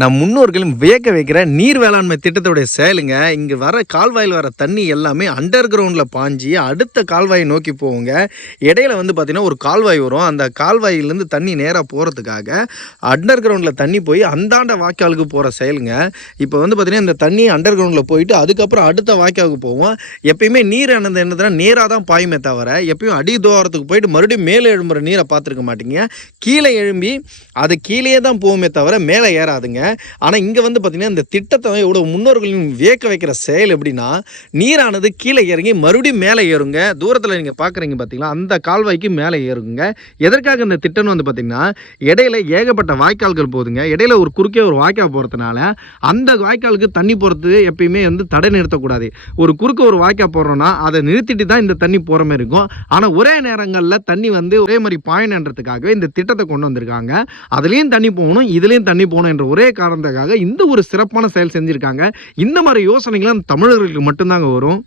நம் முன்னோர்களும் வியக்க வைக்கிற நீர் வேளாண்மை திட்டத்துடைய செயலுங்க. இங்கே வர கால்வாயில் வர தண்ணி எல்லாமே அண்டர் கிரவுண்டில் பாஞ்சி அடுத்த கால்வாயை நோக்கி போகுங்க. இடையில வந்து பார்த்திங்கன்னா ஒரு கால்வாய் வரும். அந்த கால்வாயிலேருந்து தண்ணி நேராக போகிறதுக்காக அண்டர் கிரவுண்டில் தண்ணி போய் அந்தாண்ட வாய்க்காலுக்கு போகிற செயலுங்க. இப்போ வந்து பார்த்திங்கன்னா இந்த தண்ணி அண்டர் கிரவுண்டில் போயிட்டு அதுக்கப்புறம் அடுத்த வாய்க்காலுக்கு போவோம். எப்பயுமே நீர் என்னதுன்னா நேராக தான் பாயுமே தவிர எப்பயும் அடி துவாரத்துக்கு போயிட்டு மறுபடியும் மேலே எழும்புற நீரை பார்த்துருக்க மாட்டீங்க. கீழே எழும்பி அது கீழே தான் போகுமே தவிர மேலே ஏறாதுங்க. ஆனால் இங்கே வந்து பார்த்திங்கன்னா இந்த திட்டத்தை எவ்வளோ முன்னோர்களின் வியக்க வைக்கிற செயல் எப்படின்னா, நீரானது கீழே இறங்கி மறுபடியும் மேலே ஏறுங்க. தூரத்தில் நீங்கள் பார்க்குறீங்க பார்த்தீங்களா, அந்த கால்வாய்க்கு மேலே ஏறுங்க. எதற்காக இந்த திட்டம்னு வந்து பார்த்திங்கன்னா, இடையில ஏகப்பட்ட வாய்க்கால்கள் போகுதுங்க. இடையில ஒரு குறுக்கே ஒரு வாய்க்கால் போகிறதுனால அந்த வாய்க்காலுக்கு தண்ணி போகிறது எப்பயுமே வந்து தடை நிறுத்தக்கூடாது. ஒரு குறுக்க ஒரு வாய்க்கால் போடுறோன்னா அதை நிறுத்திட்டு தான் இந்த தண்ணி போகிற மாதிரி இருக்கும். ஆனால் ஒரே நேரங்களில் தண்ணி வந்து ஒரே மாதிரி பாயணுன்றதுக்காகவே இந்த திட்டத்தை கொண்டு வந்திருக்காங்க. அதுலேயும் தண்ணி போகணும், இதுலேயும் தண்ணி போகணும் என்ற ஒரே காரணத்துக்காக இந்த ஒரு சிறப்பான செயல் செஞ்சுருக்காங்க. இந்த மாதிரி யோசனைகள்லாம் தமிழர்களுக்கு மட்டும்தாங்க வரும்.